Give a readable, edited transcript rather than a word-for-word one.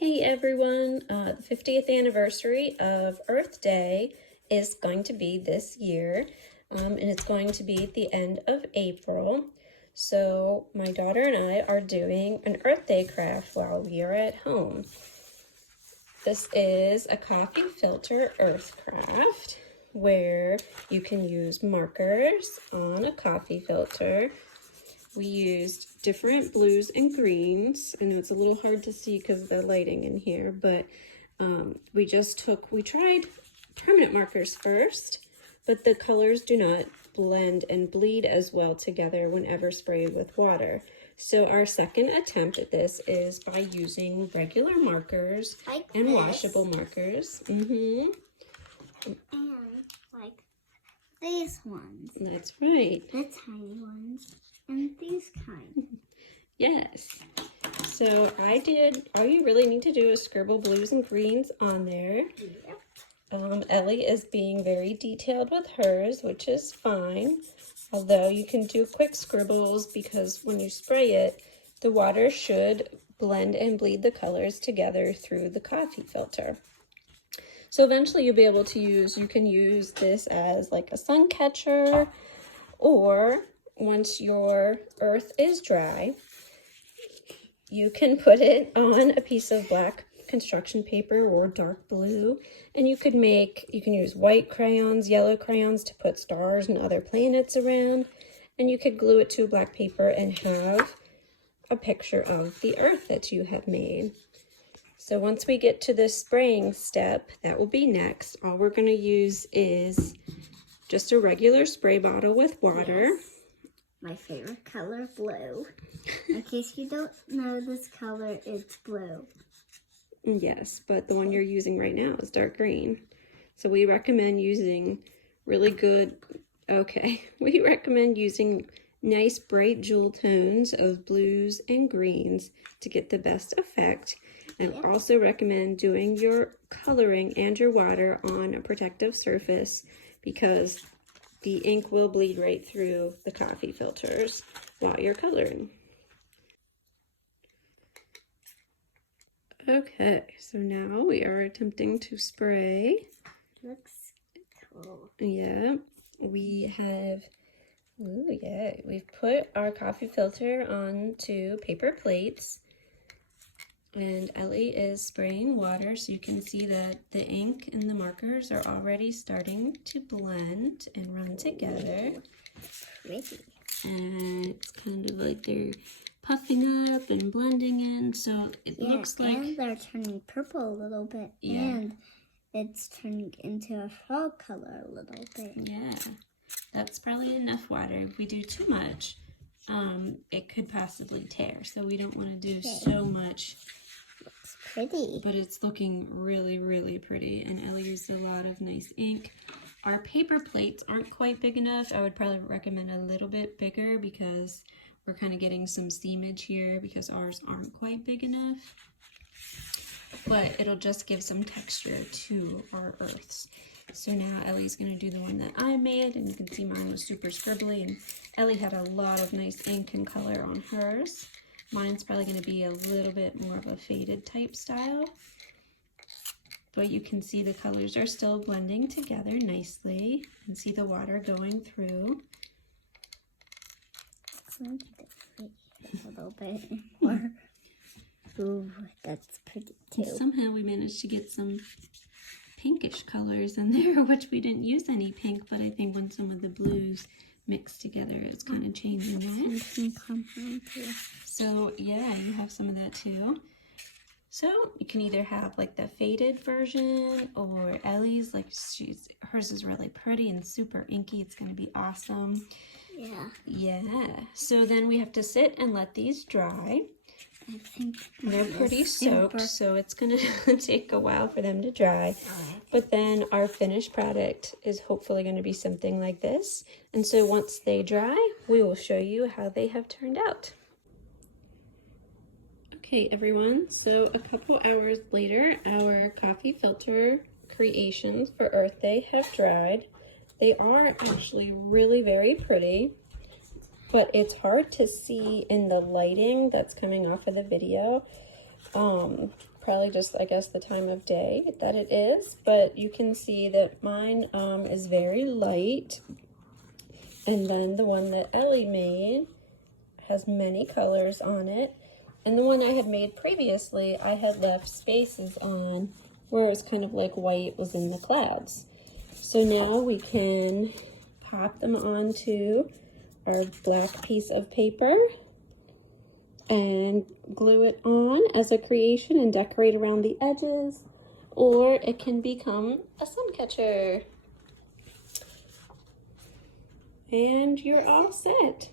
Hey everyone, the 50th anniversary of Earth Day is going to be this year, and it's going to be at the end of April. So my daughter and I are doing an Earth Day craft while we are at home. This is a coffee filter earth craft where you can use markers on a coffee filter. We used different blues and greens. I know it's a little hard to see because of the lighting in here, but we tried permanent markers first, but the colors do not blend and bleed as well together whenever sprayed with water. So our second attempt at this is by using regular markers and washable markers. And like these ones. That's right. The tiny ones. And these kind. Yes. So all you really need to do is scribble blues and greens on there. Yep. Ellie is being very detailed with hers, which is fine. Although you can do quick scribbles because when you spray it, the water should blend and bleed the colors together through the coffee filter. So eventually you'll be able to you can use this as like a sun catcher, or once your earth is dry, you can put it on a piece of black construction paper or dark blue, and you can use white crayons, yellow crayons to put stars and other planets around, and you could glue it to black paper and have a picture of the earth that you have made. So once we get to the spraying step, that will be next. All we're going to use is just a regular spray bottle with water. Yes. My favorite color, blue. In case you don't know this color, it's blue. Yes, but the one you're using right now is dark green. So we recommend using we recommend using nice bright jewel tones of blues and greens to get the best effect. And Yep. Also recommend doing your coloring and your water on a protective surface because the ink will bleed right through the coffee filters while you're coloring. Okay, so now we are attempting to spray. Looks cool. Yeah, we've put our coffee filter onto paper plates. And Ellie is spraying water, so you can see that the ink and the markers are already starting to blend and run together. Pretty. And it's kind of like they're puffing up and blending in, so it looks like... and they're turning purple a little bit. Yeah. And it's turning into a frog color a little bit. Yeah, that's probably enough water. If we do too much, it could possibly tear, so we don't want to do so much. Looks pretty. But it's looking really, really pretty, and Ellie used a lot of nice ink. Our paper plates aren't quite big enough. I would probably recommend a little bit bigger because we're kind of getting some seamage here because ours aren't quite big enough. But it'll just give some texture to our earths. So now Ellie's going to do the one that I made, and you can see mine was super scribbly, and Ellie had a lot of nice ink and color on hers. Mine's probably going to be a little bit more of a faded type style. But you can see the colors are still blending together nicely, and see the water going through. A little bit more. Ooh, that's pretty too. And somehow we managed to get some pinkish colors in there, which we didn't use any pink, but I think when some of the blues mixed together, it's kind of changing that. So yeah, you have some of that too. So you can either have like the faded version, or Ellie's, like hers is really pretty and super inky. It's going to be awesome. Yeah. So then we have to sit and let these dry. I think they're pretty soaked, so it's going to take a while for them to dry. But then our finished product is hopefully going to be something like this. And so once they dry, we will show you how they have turned out. Okay, everyone, so a couple hours later, our coffee filter creations for Earth Day have dried. They are actually really very pretty. but it's hard to see in the lighting that's coming off of the video. Probably just, I guess, the time of day that it is, but you can see that mine is very light, and then the one that Ellie made has many colors on it, and the one I had made previously, I had left spaces on where it was kind of like white was in the clouds. So now we can pop them onto our black piece of paper and glue it on as a creation and decorate around the edges, or it can become a sun catcher. And you're all set.